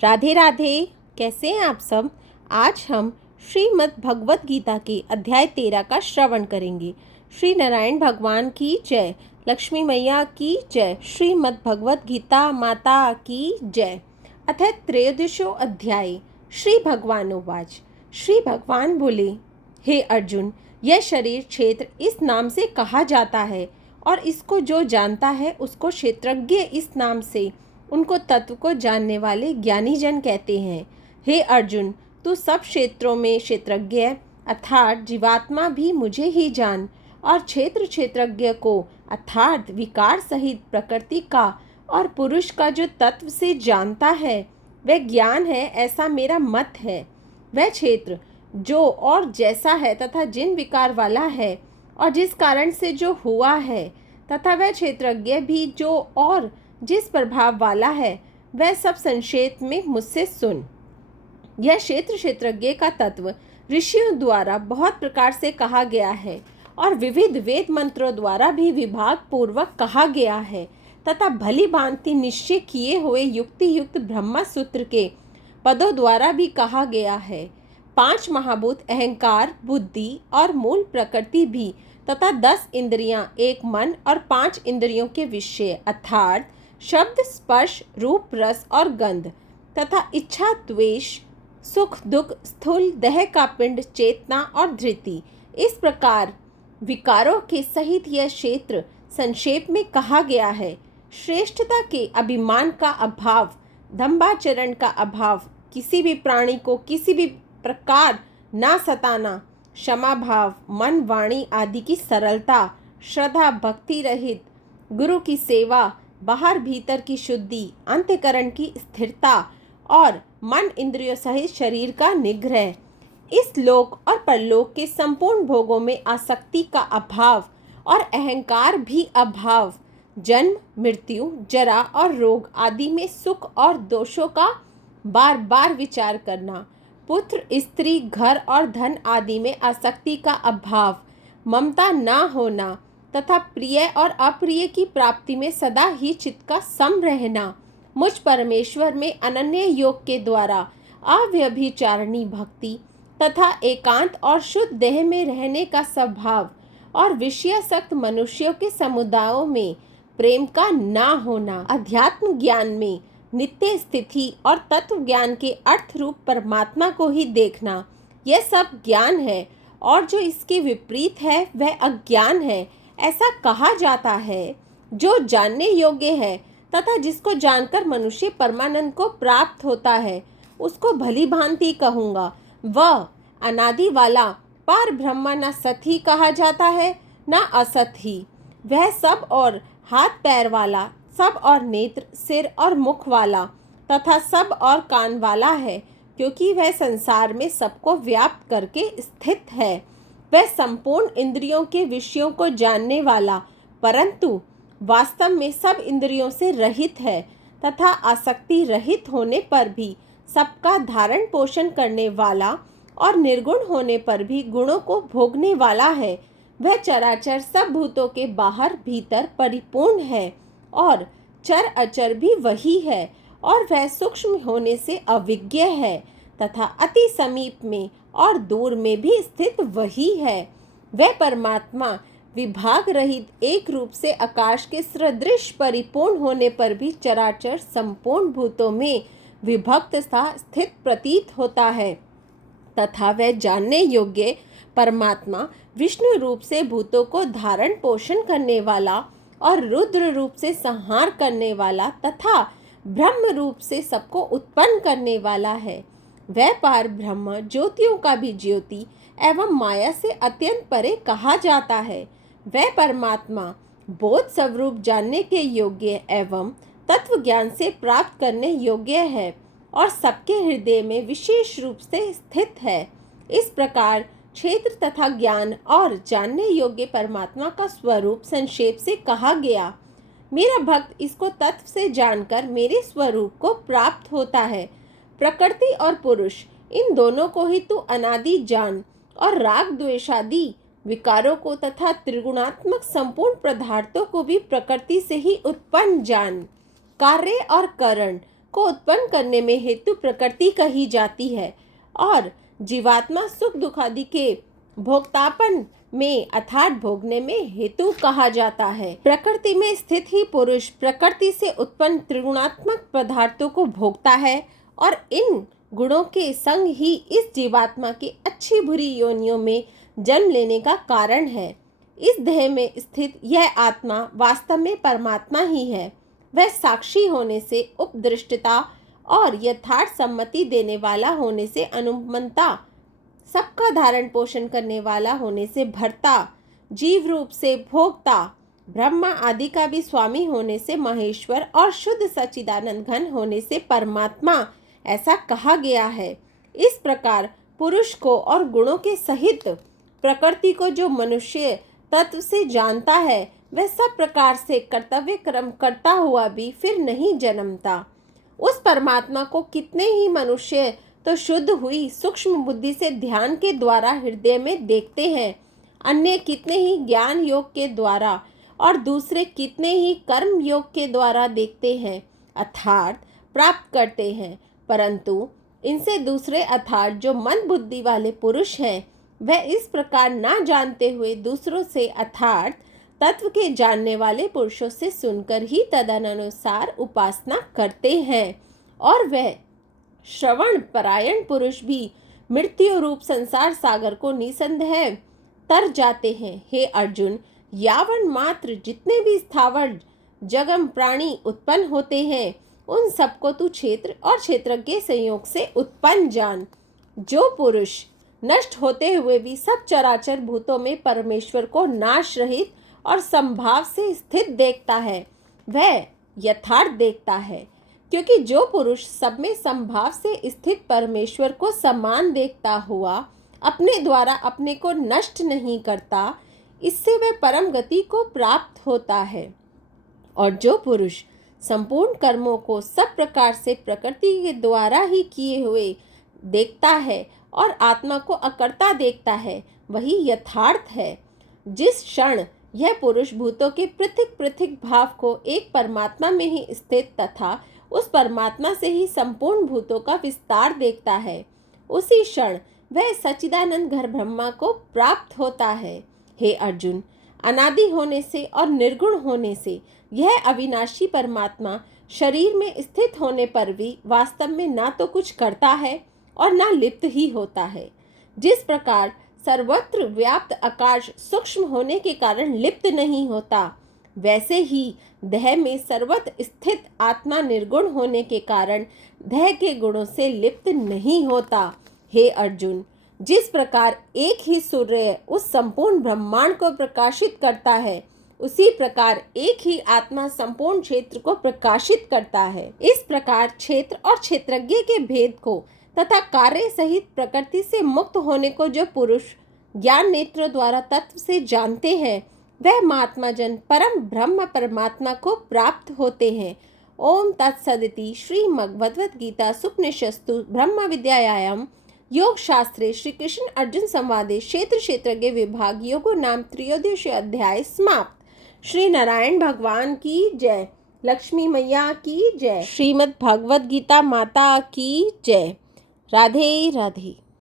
राधे राधे। कैसे हैं आप सब। आज हम श्रीमद् भगवत गीता के अध्याय 13 का श्रवण करेंगे। श्री नारायण भगवान की जय, लक्ष्मी मैया की जय, श्रीमद् भगवत गीता माता की जय। अथ त्रयोदशो अध्याय। श्री भगवानोवाच। श्री भगवान बोले, हे अर्जुन, यह शरीर क्षेत्र इस नाम से कहा जाता है और इसको जो जानता है उसको क्षेत्रज्ञ इस नाम से, उनको तत्व को जानने वाले ज्ञानी जन कहते हैं। हे अर्जुन, तू सब क्षेत्रों में क्षेत्रज्ञ अर्थात जीवात्मा भी मुझे ही जान, और क्षेत्र क्षेत्रज्ञ को अर्थात विकार सहित प्रकृति का और पुरुष का जो तत्व से जानता है वह ज्ञान है, ऐसा मेरा मत है। वह क्षेत्र जो और जैसा है तथा जिन विकार वाला है और जिस कारण से जो हुआ है, तथा वह क्षेत्रज्ञ भी जो और जिस प्रभाव वाला है, वह सब संक्षेप में मुझसे सुन। यह क्षेत्र क्षेत्रज्ञ का तत्व ऋषियों द्वारा बहुत प्रकार से कहा गया है और विविध वेद मंत्रों द्वारा भी विभाग पूर्वक कहा गया है, तथा भली भांति निश्चय किए हुए युक्ति युक्त ब्रह्म सूत्र के पदों द्वारा भी कहा गया है। 5 महाभूत अहंकार, बुद्धि और मूल प्रकृति भी, तथा 10 इंद्रियां, एक मन और 5 इंद्रियों के विषय अर्थात शब्द, स्पर्श, रूप, रस और गंध, तथा इच्छा, द्वेष, सुख, दुख, स्थूल देह का पिंड, चेतना और धृति, इस प्रकार विकारों के सहित यह क्षेत्र संक्षेप में कहा गया है। श्रेष्ठता के अभिमान का अभाव, दंभाचरण का अभाव, किसी भी प्राणी को किसी भी प्रकार ना सताना, क्षमा भाव, मन वाणी आदि की सरलता, श्रद्धा भक्ति रहित, गुरु की सेवा, बाहर भीतर की शुद्धि, अंतःकरण की स्थिरता और मन इंद्रियों सहित शरीर का निग्रह, इस लोक और परलोक के संपूर्ण भोगों में आसक्ति का अभाव और अहंकार भी अभाव, जन्म, मृत्यु, जरा और रोग आदि में सुख और दोषों का बार बार विचार करना, पुत्र, स्त्री, घर और धन आदि में आसक्ति का अभाव, ममता ना होना, तथा प्रिय और अप्रिय की प्राप्ति में सदा ही चित्त का सम रहना, मुझ परमेश्वर में अनन्य योग के द्वारा अव्यभिचारिणी भक्ति, तथा एकांत और शुद्ध देह में रहने का स्वभाव, और विषयासक्त मनुष्यों के समुदायों में प्रेम का ना होना, अध्यात्म ज्ञान में नित्य स्थिति और तत्व ज्ञान के अर्थ रूप परमात्मा को ही देखना, यह सब ज्ञान है, और जो इसके विपरीत है वह अज्ञान है, ऐसा कहा जाता है। जो जानने योग्य है तथा जिसको जानकर मनुष्य परमानंद को प्राप्त होता है, उसको भली भांति कहूँगा। वह अनादि वाला पर ब्रह्म न सत ही कहा जाता है न असत ही। वह सब और हाथ पैर वाला, सब और नेत्र, सिर और मुख वाला, तथा सब और कान वाला है, क्योंकि वह संसार में सबको व्याप्त करके स्थित है। वह संपूर्ण इंद्रियों के विषयों को जानने वाला, परंतु वास्तव में सब इंद्रियों से रहित है, तथा आसक्ति रहित होने पर भी सबका धारण पोषण करने वाला, और निर्गुण होने पर भी गुणों को भोगने वाला है। वह चराचर सब भूतों के बाहर भीतर परिपूर्ण है, और चर अचर भी वही है, और वह सूक्ष्म होने से अविज्ञ है, तथा अति समीप में और दूर में भी स्थित वही है। वह परमात्मा विभाग रहित एक रूप से आकाश के सदृश परिपूर्ण होने पर भी चराचर संपूर्ण भूतों में विभक्त सा स्थित प्रतीत होता है, तथा वह जानने योग्य परमात्मा विष्णु रूप से भूतों को धारण पोषण करने वाला, और रुद्र रूप से संहार करने वाला, तथा ब्रह्म रूप से सबको उत्पन्न करने वाला है। वह पार ब्रह्म ज्योतियों का भी ज्योति एवं माया से अत्यंत परे कहा जाता है। वह परमात्मा बोध स्वरूप जानने के योग्य एवं तत्व ज्ञान से प्राप्त करने योग्य है, और सबके हृदय में विशेष रूप से स्थित है। इस प्रकार क्षेत्र तथा ज्ञान और जानने योग्य परमात्मा का स्वरूप संक्षेप से कहा गया। मेरा भक्त इसको तत्व से जानकर मेरे स्वरूप को प्राप्त होता है। प्रकृति और पुरुष, इन दोनों को ही तू अनादि जान, और राग द्वेषादि विकारों को तथा त्रिगुणात्मक संपूर्ण पदार्थों को भी प्रकृति से ही उत्पन्न जान। कार्य और कारण को उत्पन्न करने में हेतु प्रकृति कही जाती है और जीवात्मा सुख दुख आदि के भोक्तापन में अर्थात भोगने में हेतु कहा जाता है। प्रकृति में स्थित ही पुरुष प्रकृति से उत्पन्न त्रिगुणात्मक पदार्थों को भोगता है और इन गुणों के संग ही इस जीवात्मा की अच्छी बुरी योनियों में जन्म लेने का कारण है। इस देह में स्थित यह आत्मा वास्तव में परमात्मा ही है। वह साक्षी होने से उपदृष्टता और यथार्थ सम्मति देने वाला होने से अनुमंता, सबका धारण पोषण करने वाला होने से भर्ता, जीव रूप से भोक्ता, ब्रह्मा आदि का भी स्वामी होने से महेश्वर और शुद्ध सच्चिदानंद घन होने से परमात्मा ऐसा कहा गया है। इस प्रकार पुरुष को और गुणों के सहित प्रकृति को जो मनुष्य तत्व से जानता है वह सब प्रकार से कर्तव्य कर्म करता हुआ भी फिर नहीं जन्मता। उस परमात्मा को कितने ही मनुष्य तो शुद्ध हुई सूक्ष्म बुद्धि से ध्यान के द्वारा हृदय में देखते हैं, अन्य कितने ही ज्ञान योग के द्वारा और दूसरे कितने ही कर्म योग के द्वारा देखते हैं अर्थात प्राप्त करते हैं, परंतु इनसे दूसरे अर्थात जो मंद बुद्धि वाले पुरुष हैं वह इस प्रकार ना जानते हुए दूसरों से अर्थात तत्व के जानने वाले पुरुषों से सुनकर ही तदनुसार उपासना करते हैं और वह श्रवण परायण पुरुष भी मृत्यु रूप संसार सागर को निसंदेह तर जाते हैं। हे अर्जुन, यावन मात्र जितने भी स्थावर जगम प्राणी उत्पन्न होते हैं उन सबको तू क्षेत्र और क्षेत्रज्ञ संयोग से उत्पन्न जान। जो पुरुष नष्ट होते हुए भी सब चराचर भूतों में परमेश्वर को नाश रहित और संभाव से स्थित देखता है वह यथार्थ देखता है, क्योंकि जो पुरुष सब में संभाव से स्थित परमेश्वर को समान देखता हुआ अपने द्वारा अपने को नष्ट नहीं करता, इससे वह परम गति को प्राप्त होता है। और जो पुरुष संपूर्ण कर्मों को सब प्रकार से प्रकृति के द्वारा ही किए हुए देखता है और आत्मा को अकर्ता देखता है वही यथार्थ है। जिस क्षण यह पुरुष भूतों के पृथक पृथक भाव को एक परमात्मा में ही स्थित तथा उस परमात्मा से ही संपूर्ण भूतों का विस्तार देखता है, उसी क्षण वह सच्चिदानंद घर ब्रह्मा को प्राप्त होता है। हे अर्जुन, अनादि होने से और निर्गुण होने से यह अविनाशी परमात्मा शरीर में स्थित होने पर भी वास्तव में ना तो कुछ करता है और ना लिप्त ही होता है। जिस प्रकार सर्वत्र व्याप्त आकाश सूक्ष्म होने के कारण लिप्त नहीं होता, वैसे ही देह में सर्वत्र स्थित आत्मा निर्गुण होने के कारण देह के गुणों से लिप्त नहीं होता। हे अर्जुन, जिस प्रकार एक ही सूर्य उस संपूर्ण ब्रह्मांड को प्रकाशित करता है, उसी प्रकार एक ही आत्मा संपूर्ण क्षेत्र को प्रकाशित करता है। इस प्रकार क्षेत्र और क्षेत्रज्ञ के भेद को तथा कार्य सहित प्रकृति से मुक्त होने को जो पुरुष ज्ञान नेत्र द्वारा तत्व से जानते हैं वह महात्मा जन परम ब्रह्म परमात्मा को प्राप्त होते हैं। ओम तत्सदिति श्रीमद्भगवद गीता सुपनिषत्सु ब्रह्म विद्यायाम योग शास्त्रे श्री कृष्ण अर्जुन संवादे क्षेत्र क्षेत्रज्ञ विभाग योगो नाम त्रयोदश अध्याय समाप्त। श्री नारायण भगवान की जय। लक्ष्मी मैया की जय। श्रीमद् भगवद गीता माता की जय। राधे राधे।